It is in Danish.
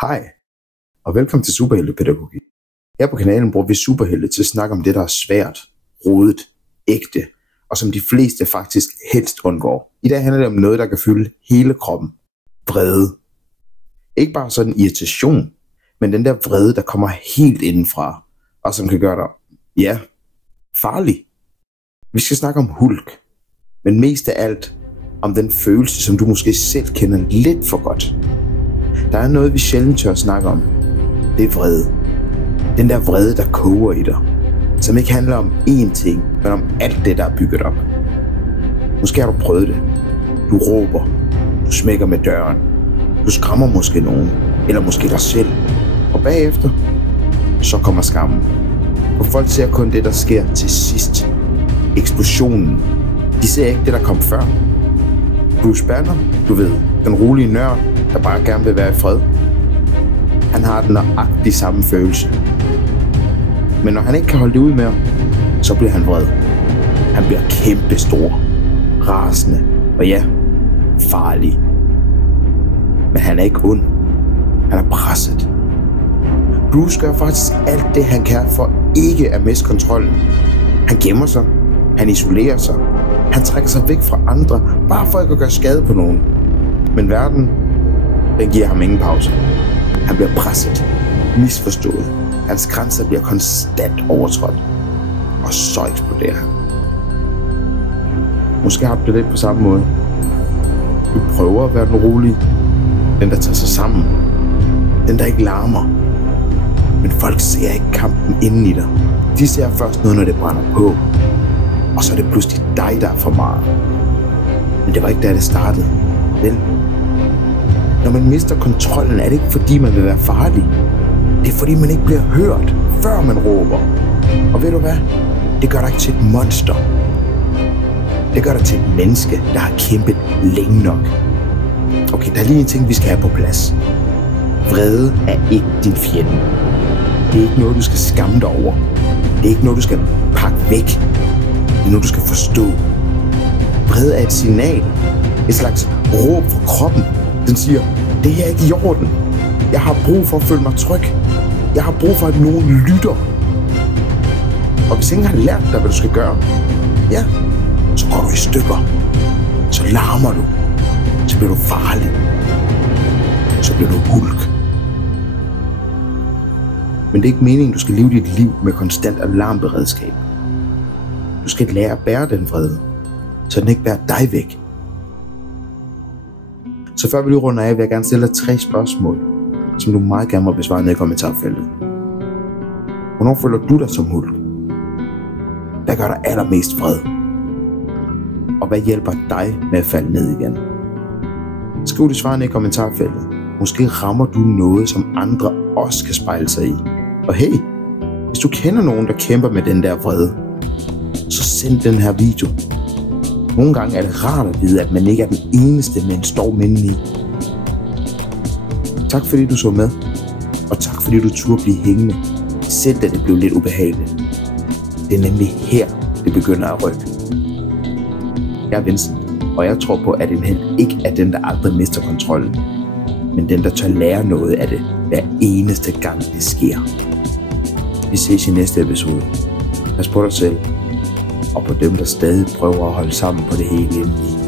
Hej, og velkommen til Superheltepædagogik. Her på kanalen bruger vi superhelte til at snakke om det, der er svært, rodet, ægte, og som de fleste faktisk helst undgår. I dag handler det om noget, der kan fylde hele kroppen. Vrede. Ikke bare sådan irritation, men den der vrede, der kommer helt indenfra, og som kan gøre dig, farlig. Vi skal snakke om Hulk, men mest af alt om den følelse, som du måske selv kender lidt for godt. Der er noget, vi sjældent tør snakke om. Det er vrede. Den der vrede, der koger i dig. Som ikke handler om én ting, men om alt det, der er bygget op. Måske har du prøvet det. Du råber. Du smækker med døren. Du skræmmer måske nogen. Eller måske dig selv. Og bagefter, så kommer skammen. For folk ser kun det, der sker til sidst. Eksplosionen. De ser ikke det, der kom før. Bruce Banner, du ved, den rolige nørd, der bare gerne vil være i fred. Han har den nøjagtig samme følelse. Men når han ikke kan holde det ud mere, så bliver han vred. Han bliver kæmpestor, rasende og farlig. Men han er ikke ond. Han er presset. Bruce gør faktisk alt det, han kan for ikke at miste kontrollen. Han gemmer sig. Han isolerer sig. Han trækker sig væk fra andre, bare for ikke at gøre skade på nogen. Men verden, den giver ham ingen pause. Han bliver presset, misforstået. Hans grænser bliver konstant overtrådt. Og så eksploderer han. Måske har du det lidt på samme måde. Du prøver at være den rolige. Den, der tager sig sammen. Den, der ikke larmer. Men folk ser ikke kampen inden i dig. De ser først noget, når det brænder på. Og så er det pludselig dig, der er for meget. Men det var ikke der, det startede. Vel? Når man mister kontrollen, er det ikke fordi, man vil være farlig. Det er fordi, man ikke bliver hørt, før man råber. Og ved du hvad? Det gør dig ikke til et monster. Det gør dig til et menneske, der har kæmpet længe nok. Okay, der er lige en ting, vi skal have på plads. Vrede er ikke din fjende. Det er ikke noget, du skal skamme dig over. Det er ikke noget, du skal pakke væk. Det er noget, du skal forstå. Vrede er et signal. Et slags råb fra kroppen. Den siger, det her er ikke i orden. Jeg har brug for at føle mig tryg. Jeg har brug for, at nogen lytter. Og hvis ingen har lært dig, hvad du skal gøre, så går du i stykker. Så larmer du. Så bliver du farlig. Så bliver du Hulk. Men det er ikke meningen, du skal leve dit liv med konstant alarmberedskab. Du skal lære at bære den vrede, så den ikke bærer dig væk. Så før vi lige runder af, vil jeg gerne stille dig 3 spørgsmål, som du meget gerne må besvare ned i kommentarfeltet. Hvornår føler du dig som Hulk? Hvad gør dig allermest vred? Og hvad hjælper dig med at falde ned igen? Skriv det svar ned i kommentarfeltet. Måske rammer du noget, som andre også skal spejle sig i. Og hey, hvis du kender nogen, der kæmper med den der vrede, så send den her video. Nogle gange er det rart at vide, at man ikke er den eneste med en storm indeni. Tak fordi du så med, og tak fordi du turde blive hængende, selv da det blev lidt ubehageligt. Det er nemlig her, det begynder at rykke. Jeg er Vincent, og jeg tror på, at en helt ikke er den, der aldrig mister kontrollen, men den, der tør lære noget af det, hver eneste gang det sker. Vi ses i næste episode. Pas på dig selv, og på dem, der stadig prøver at holde sammen på det hele indeni.